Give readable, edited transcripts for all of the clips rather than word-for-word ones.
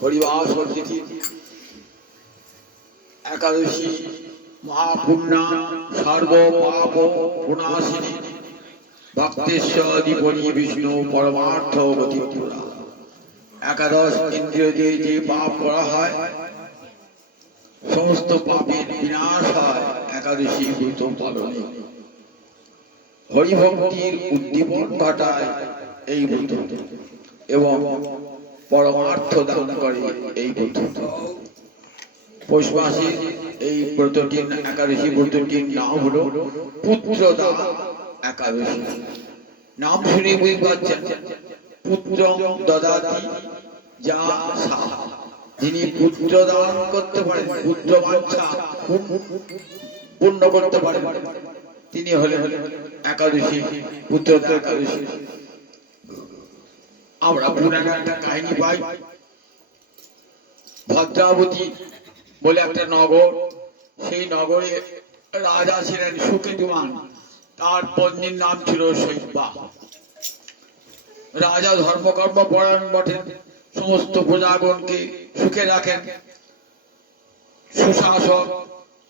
হরিবাস তিথি একাদশী মহাপুণ্যা সর্ব পাপ পুনাশিনী ভক্তেশ্বরী বিষ্ণু পরমার্থ গতি পুরা। একাদশ ইন্দ্রিয় দিয়ে যে পাপ করা হয় সমস্ত পাপের বিনাশ হয় একাদশী ব্রত পালনে। হরিভক্তির উদ্দীপন ঘটায় এই ব্রত এবং পরমার্থ দান করে এই ব্রত। পৌষ মাসে এই ব্রতটির একাদশী ব্রতটির নাম হলো পুত্রদা একাদশী। নাম শুনে বুঝতে পারছেন, পুত্র দদাতি যা সা, যিনি পুত্র দান করতে পারেন, পুত্র বাঞ্ছা পূর্ণ করতে পারেন, তিনি হলেন একাদশী, পুত্রদা একাদশী। আমরা পুরাণে একটা কাহিনী পাই, ভদ্রাবতী বলে একটা নগর, সেই নগরে রাজা ছিলেন সুকেতুমান, তার পত্নীর নাম ছিল শৈব্যা। রাজা ধর্মকর্ম পরায়ণ বটেন, সমস্ত প্রজাগণকে সুখে রাখেন, সুশাসক,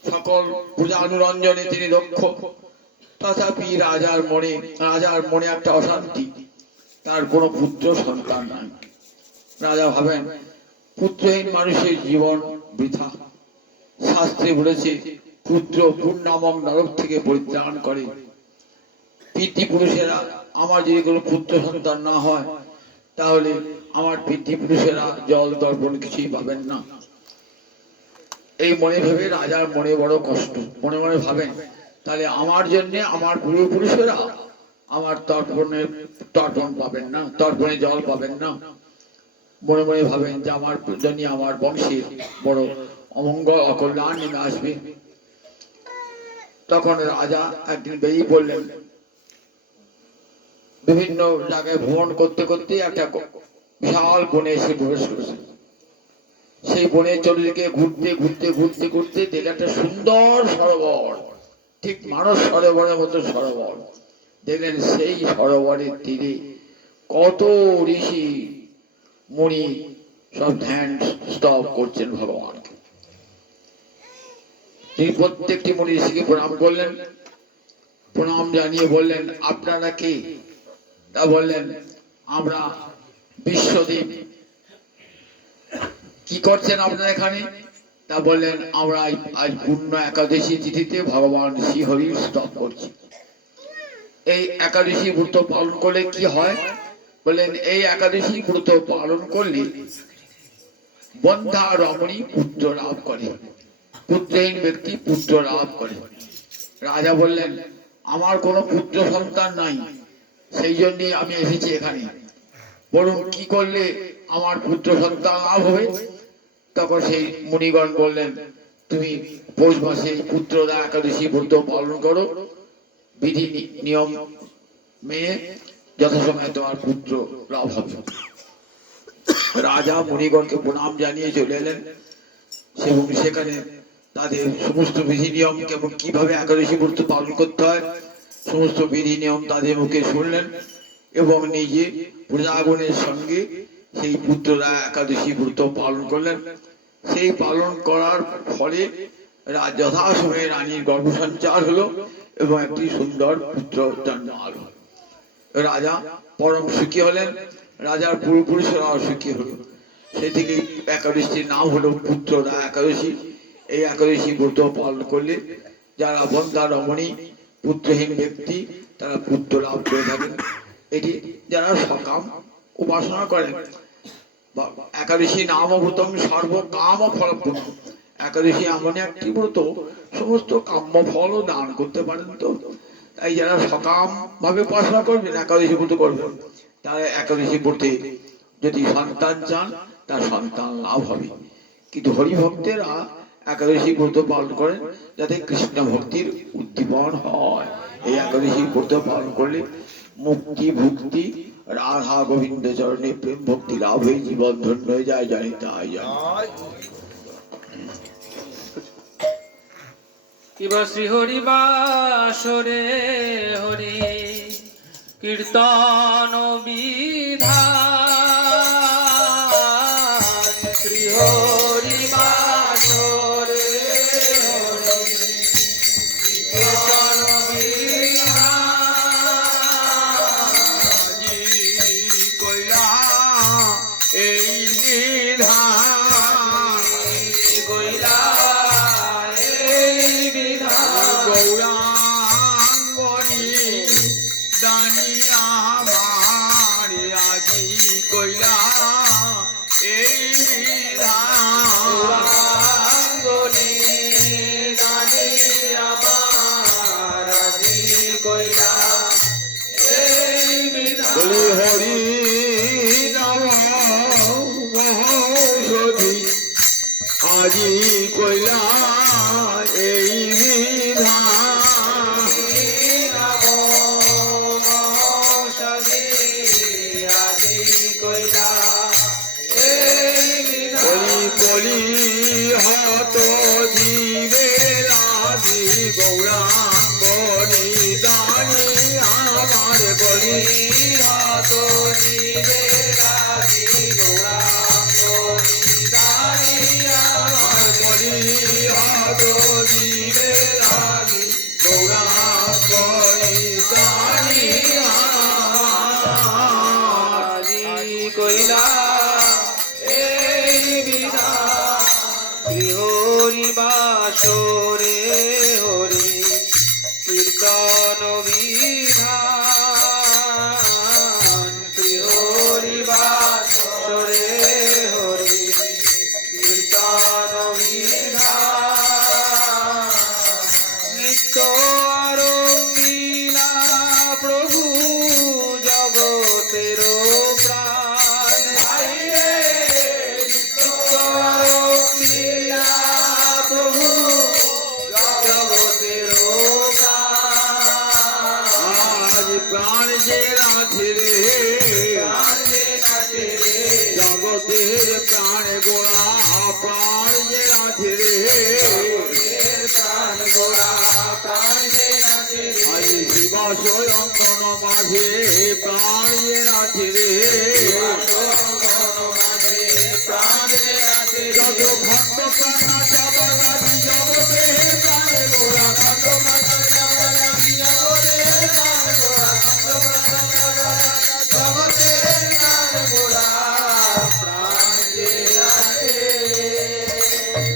সকল প্রজানুরঞ্জনে তিনি দক্ষ। তথাপি রাজার মনে একটা অশান্তি, তার কোনো পুত্র সন্তান নাই। রাজা ভাবেন পুত্রহীন মানুষের জীবন বৃথা। শাস্ত্রে বলেছে পুত্র পুণ্যমং নরক থেকে পরিত্রাণ করে। পিতৃপুরুষেরা, আমার যদি কোনো পুত্র সন্তান না হয় তাহলে আমার পিতৃপুরুষেরা জল দর্পণ কিছুই পাবেন না। এই মনে ভেবে রাজার মনে বড় কষ্ট, মনে মনে ভাবেন তাহলে আমার জন্য আমার পূর্বপুরুষেরা আমার তর্পণ পাবেন না, তর্পণে জল পাবেন না। মনে মনে ভাবেন যে আমার জন্য আমার বংশে বড় অমঙ্গল অকল্যাণ নেমে আসবে। তখন রাজা একদিন বেরিয়ে পড়লেন, বিভিন্ন জায়গায় ভ্রমণ করতে করতে একটা বিশাল বনে এসে প্রবেশ করেছেন। সেই বনের চতুর্দিকে ঘুরতে ঘুরতে ঘুরতে ঘুরতে দেখে একটা সুন্দর সরোবর, ঠিক মানস সরোবরের মতো সরোবর। দেখলেন সেই সরোবরের তীরে কত ঋষি মুনি সব ধ্যান স্তব করছেন ভগবানকে। তিনি প্রত্যেকটি মুনি ঋষিকে প্রণাম করলেন, প্রণাম জানিয়ে বললেন আপনারা কে? তা বললেন আমরা বিশ্বদেব। কি করছেন আপনারা এখানে? তা বললেন আমরা আজ পূর্ণ একাদশী তিথিতে ভগবান শ্রীহরির স্তব করছি। এই একাদশী ব্রত পালন করলে কি হয়? বললেন এই একাদশী ব্রত পালন করলে বন্ধা রমণী পুত্র লাভ করে, পুত্রহীন ব্যক্তি পুত্র লাভ করে। রাজা বললেন আমার কোনো পুত্র সন্তান নাই, সেই জন্যই আমি এসেছি এখানে, বলুন কি করলে আমার পুত্র সন্তান লাভ হবে? তখন সেই মুনিগণ বললেন তুমি পৌষ মাসে পুত্রদা একাদশী ব্রত পালন করো, বিধি নিয়ম মেনে যথাসময়ে তোমার পুত্র লাভ হবে। রাজা মুনিগণকে প্রণাম জানিয়ে চলে এলেন এবং সেখানে তাদের সমস্ত বিধি নিয়ম কেমন কিভাবে একাদশী ব্রত পালন করতে হয় সমস্ত বিধি নিয়ম তাদের মুখে শুনলেন এবং নিজে প্রজাগণের সঙ্গে সেই পুত্ররা একাদশী ব্রত পালন করলেন। সেই পালন করার ফলে যথাসময়ে রানীর গর্ভসঞ্চার হলো এবং একটি সুন্দর পুত্র জন্ম হলো। রাজা পরম সুখী হলেন, রাজার পূর্বপুরুষেরা সুখী হলো। সেই থেকে একাদশীর নাম হলো পুত্রদা একাদশী। এই একাদশী ব্রত পালন করলে যারা বন্ধা রমণী পুত্রহীন ব্যক্তি তারা পুত্র লাভ করে থাকেন। এটি যারা সকাম উপাসনা করেন, একাদশী নাম ব্রতম সর্বকাম ফলপ্রদ। একাদশী এমন একটি ব্রত সমস্ত কাম্য ফলও দান করতে পারেন। তো তাই যারা সকাম ভাবে উপাসনা করবেন, একাদশী ব্রত করবেন, তারা একাদশী ব্রতে যদি সন্তান চান তার সন্তান লাভ হবে। কিন্তু হরিভক্তেরা একাদশী ব্রত পালন করেন যাতে কৃষ্ণ ভক্তির উদ্দীপন হয়। এই একাদশী ব্রত পালন করলে মুক্তি ভক্তি রাধা গোবিন্দ চরণে প্রেম ভক্তি লাভ হয়ে জীবন ধন্য হয়ে যায়, জানি তাই জানি। কিবা শ্রী হরি বাসরে হরি কীর্তন বিধান এই বিধান কইলা এই বিধান গৌরাঙ্গনি দানি আমার আজি কইলা এই বিধান গৌরাঙ্গনি দানি আমার আজি কইলা এই বিধান বলি হরি নাম মহৌষধি আজি কইলা এই বিধান কলি কলি হত জীবে লাগি গৌরাঙ্গ নিদানি আমার কলি হত জীবে লাগি গৌরাঙ্গ নিদানি আমার কলি হত জীবে লাগি গৌরাঙ্গ নিদানি আজি কইলা এই বিধান হরি বাসরে হরি কীর্তন বিধান হরি বাসরে হরি কীর্তন বিধান নিত্য আরম্ভিলা প্রভু জগতের প্রাণ ভাইরে নিত্য আরম্ভিলা প্রভু জগতের প্রাণ আজ প্রাণ যে রাখে রে প্রাণ যে নাচে রে জগতের প্রাণ গোড়া প্রাণ যে রাখে রে প্রাণ গোড়া প্রাণ যে নাচে রে আজ শিবাশয় অঙ্গন মাঝে প্রাণ যে রাখে রে প্রাণ যে নাচে যত ভক্ত প্রাণ চাপা লাগি জগতের প্রাণ গোড়া খন্ড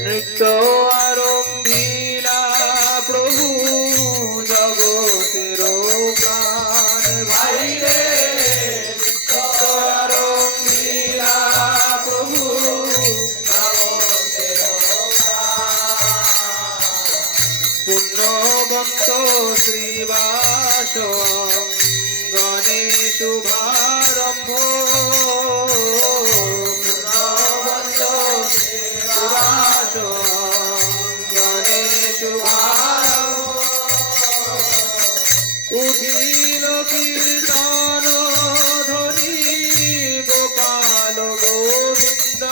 নৃত্য আরম্ভিলা প্রভু জগতের প্রাণ ভাইরে নৃত্য আরম্ভিলা প্রভু জগতের পুণ্যবন্ত শ্রীবাস গণে শুভারম্ভ পুণ্যবন্ত শ্রীবাস গণে শুভারম্ভ উঠিল কীর্তন ধ্বনি গোপাল গোবিন্দ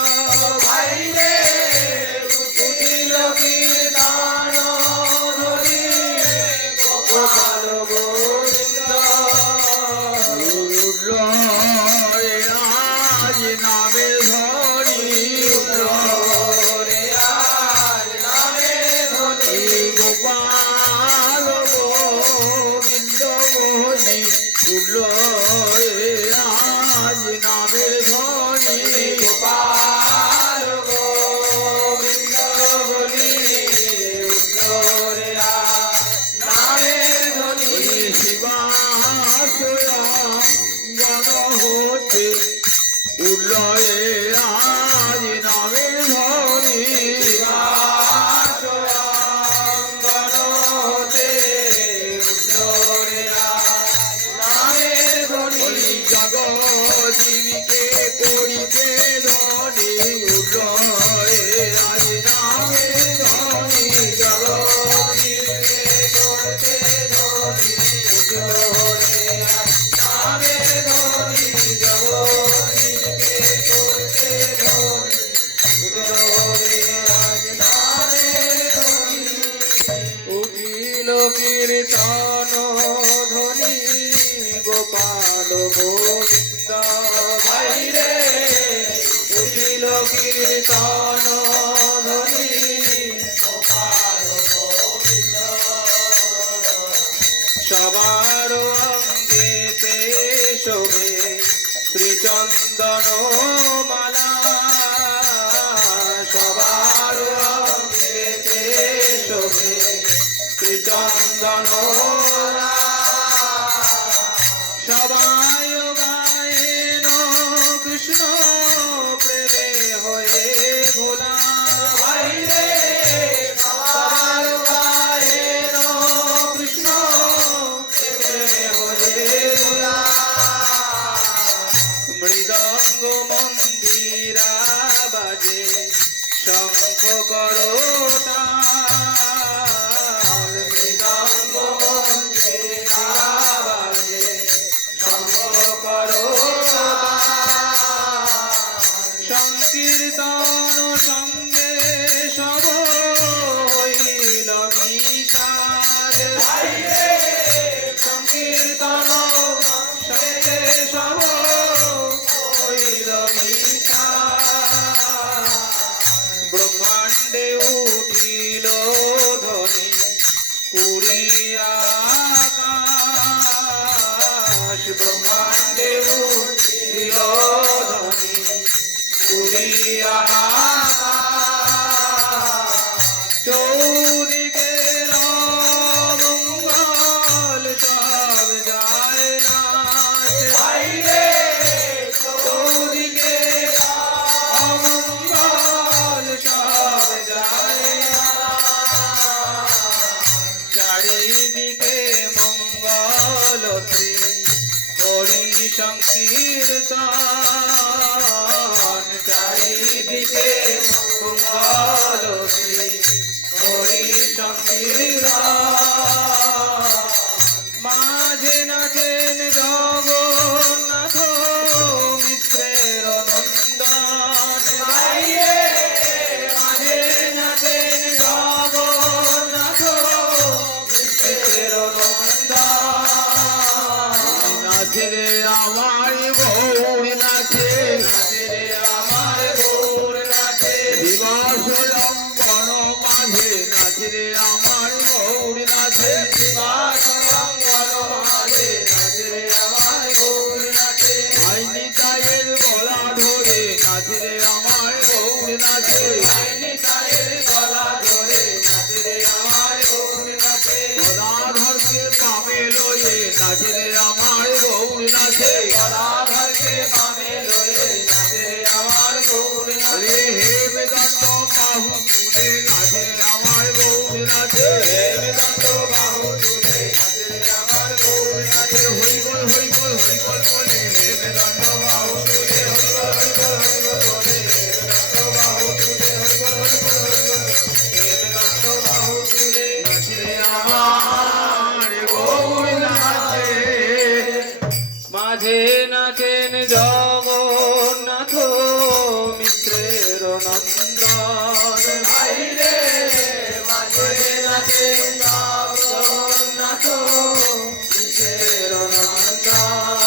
ভাইরে উঠিল কীর্তন ধ্বনি গোপাল গোবিন্দ আজ নামে ধরি রে আজ নামে ধ্বনি গোপাল গোবিন্দ মোহনী আজ নামের ধনী গোপাল গোবিন্দ বলি রে আজ নামে ধ্বনি শিবাশয়া গণ হতে উল্লয়ে আজ নামের ধনী গণতে রে আজ নামে ধ্বনি জগজীবিকে করিতে ধনী উল্লয়ে আজ নামের ধনী জগৎকে করতে ধনি রে আজ নামে ধ্বনি জগৎকে করতে ধনি রে আজ নামে ধ্বনি উঠিল কীর্তন ধ্বনি গোপাল গোবিন্দ ভাইরে উঠিল কীর্তন ধ্বনি গোপাল গোবিন্দ সবার অঙ্গেতে শোভে শ্রীচন্দ্র চন্দন মালা সবার অঙ্গেতে শোভে চন্দন মালা সবাই গায়েন কৃষ্ণ প্রেমে হয়ে ভোলা সবার গায়েন কৃষ্ণ প্রেমে হয়ে ভোলা মৃদঙ্গ মন্দিরা বাজে শঙ্খ করোটা মৃদঙ্গ মন্দিরা বাজে শঙ্খ করোটা সংকীর্তন সঙ্গে সব হইল মিশাল সংকীর্তন সঙ্গে সব হইল মিশাল ব্রহ্মাণ্ডে উঠিল ধ্বনি পুরিয়া আকাশ ব্রহ্মাণ্ডে উঠিল ধ্বনি পুরিয়া আকাশ চৌদিকে মঙ্গল সব যায় না চৌদিকে অমঙ্গল সব যায় না চারিদিকে মঙ্গল শ্রী হরি সংকীর্তন চারিদিকে মঙ্গল শ্রী হরি সংকীর্তন মাঝে নাচেন জগন্নাথ মিশ্রের নন্দন মাঝে নাচেন জগন্নাথ মিশ্রের নন্দন নাচে রে আমার গৌর নাচে রে আমার গৌর নাচে দিবস লম্বন মাঝে নাচে রে আমার গৌর নাচে আইনি তায়ের গলা ধরে নাচে রে আমার গৌর নাচে গদাধরকে পামে লয়ে নাচে রে আমার গৌর নাচে রে হে বেদান্ত বাহু তুলে নাচে রে আমার গৌর নাচে হরি বল বলে হে বেদান্ত বাহু তুলে নাচে রে আমার গৌর নাচে মাঝে নাচেন জগন্নাথ মিত্রের নন্দন মাঝে নাচেন জগন্নাথ মিত্রের নন্দন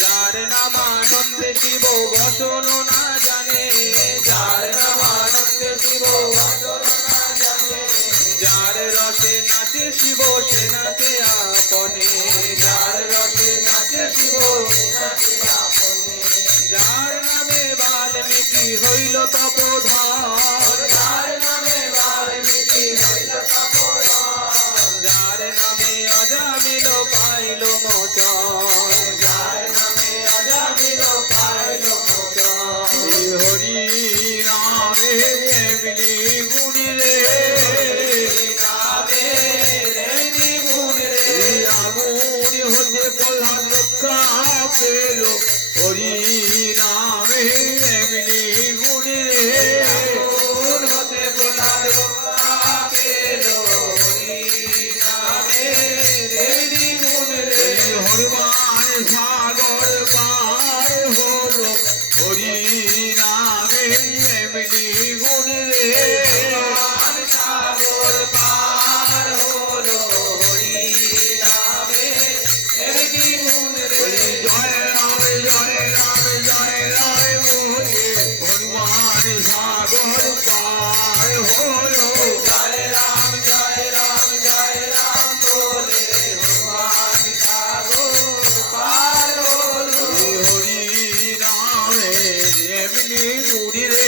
যার নাম আনন্দে শিব বসন না জানে যার নাম আনন্দে শিব বসন না জানে যার রসে নাচে শিব সে নাচে আপনে যার রসে নাচে শিব সে নাচে আপনে যার নামে বাল্মীকি হইল তপোধন যার নামে বাল্মীকি হইল তপোধন যার নামে অজামিল পাইল মোচন যার নামে অজামিল পাইল মোচন হরি রামে এমনি গুণী রে আগুন হতে প্রহ্লাদ রক্ষা পেল হরি রামে এমনি গুণী রে আগুন হতে এমনি মুড়ি রে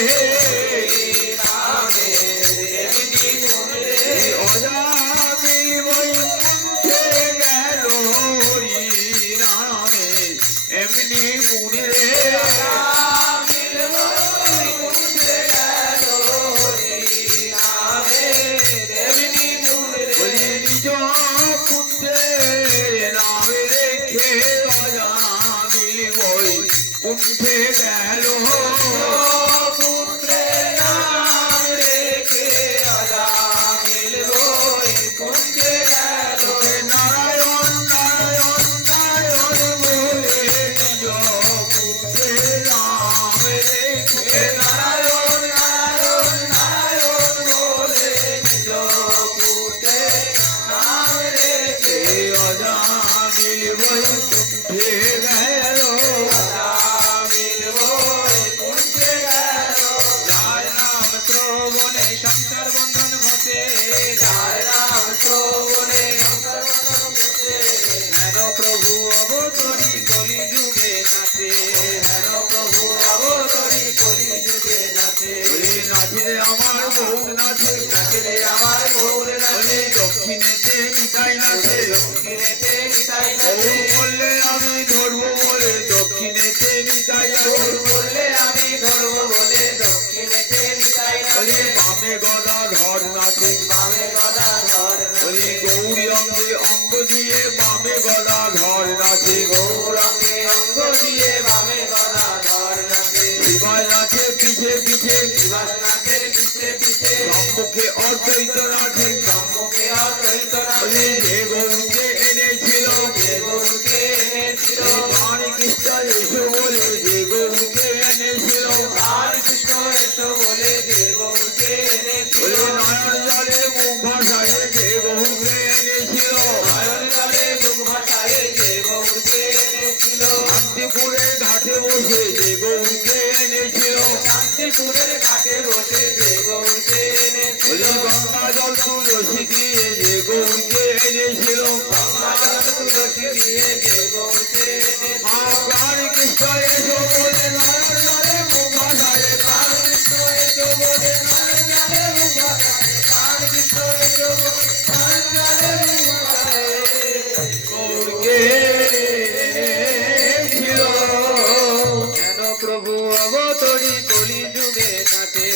অজামিল বৈকুণ্ঠে গেল হরি নামে এমনি মুড়ি রে নিজ পুত্রের নামে রেখে অজামিল বৈকুণ্ঠে গেল নারায়ণ নারায়ণ নারায়ণ বলে নিজ পুত্রের নামে রেখে নারায়ণ নারায়ণ নারায়ণ বলে নিজ পুত্রের নামে রেখে অজামিল বৈকুণ্ঠে গেল যার নাম শ্রবণে সংসার বন্ধন ঘটে হেন প্রভু অবতরী কলি যুগে নাচে বলে নাচে রে আমার গৌর নাচে বলে দক্ষিণেতে নিতাই নাচে গৌর বললে আমি ধরবো বলে দক্ষিণেতে নিতাই বলে বামে গদা ধর নাচে বলে গৌরী অঙ্গে অঙ্গ দিয়ে বামে গদা ধর নাচে শিবায় নাচে পিছে পিছে সম্মুখে অদ্বৈত নাচে বলে যে গৌরকে এনেছিল হরে কৃষ্ণ এসো বলে যে গৌরকে এনেছিল বলে নয়ন জলে মুখ ভাসায় যে গৌরকে এনেছিল শান্তিপুরে ঘাটে বসে যে গৌরকে এনেছিল বলে গঙ্গা জল তুলসী দিয়ে যে গৌরকে এনেছিল হরে কৃষ্ণ এসো বলে নয়ন জলে মুখ ভাসায় গৌরকে এনেছিল হেন প্রভু অবতরী কলি যুগে নাচে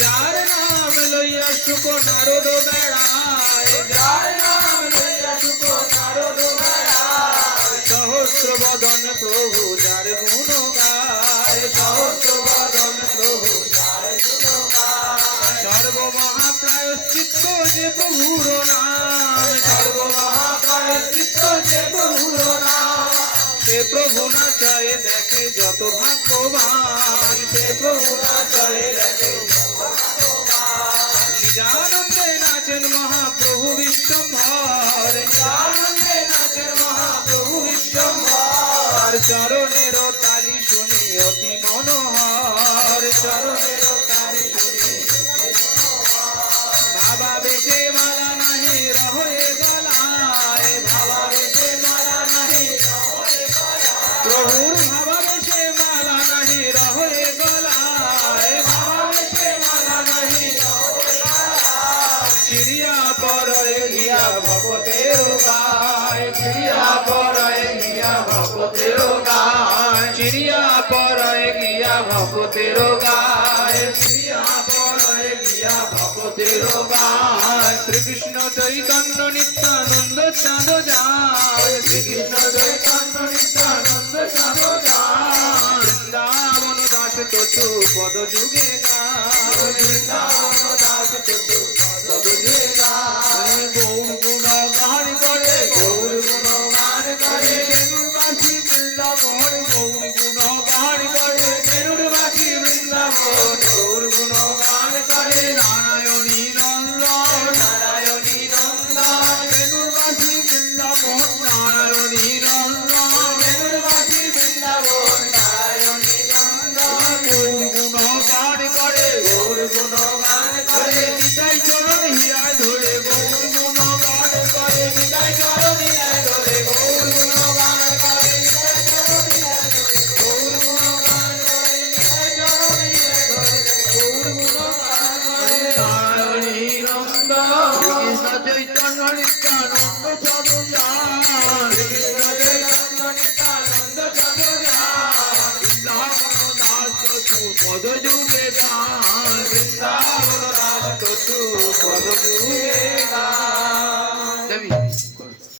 যার নাম লইয়া শুক নারদ বেড়ায় সহস্র বদন প্রভু যার গুণ গায় সর্বমহাপ্রায়শ্চিত্ত যে প্রভুর নাম সে প্রভু নাচায় দেখে যত ভাগ্যবান নিজানন্দে নাচেন মহাপ্রভু বিশ্বম্ভর চরণের তালি শুনি অতি মনোহর বাবা বেশে মালা নাহি রহে গলায় প্রভুর ভাবা বেশে মালা নাহি রহে গলায় চিড়িয়া পরয়ে গিয়া ভক্তের গায় চিড়িয়া পরয়ে গিয়া ভক্তের গায় শ্রীকৃষ্ণ চৈতন্য নিত্যানন্দ চাঁদ যায় বৃন্দাবন দাস ততু পদ যুগে গৌর গুণ গান করে বেণুবাসী বৃন্দাবন গৌর গুণ গান করে নারায়ণী নন্দন বেণুবাসী বৃন্দাবন নারায়ণী নন্দন গৌর গুণ গান করে নিতাই চরণ হিয়া ধরে গৌর গুণ গান করে নিতাই চরণ হিয়া ধরে গৌর গুণ গান করে নিত্যানন্দ চতুর্যান কৃষ্ণ চৈতন্য নিত্যানন্দ চতুর্যান বৃন্দাবন দাস চতু পদ যুগে গান বৃন্দাবন দাস চতু পদ যুগে গান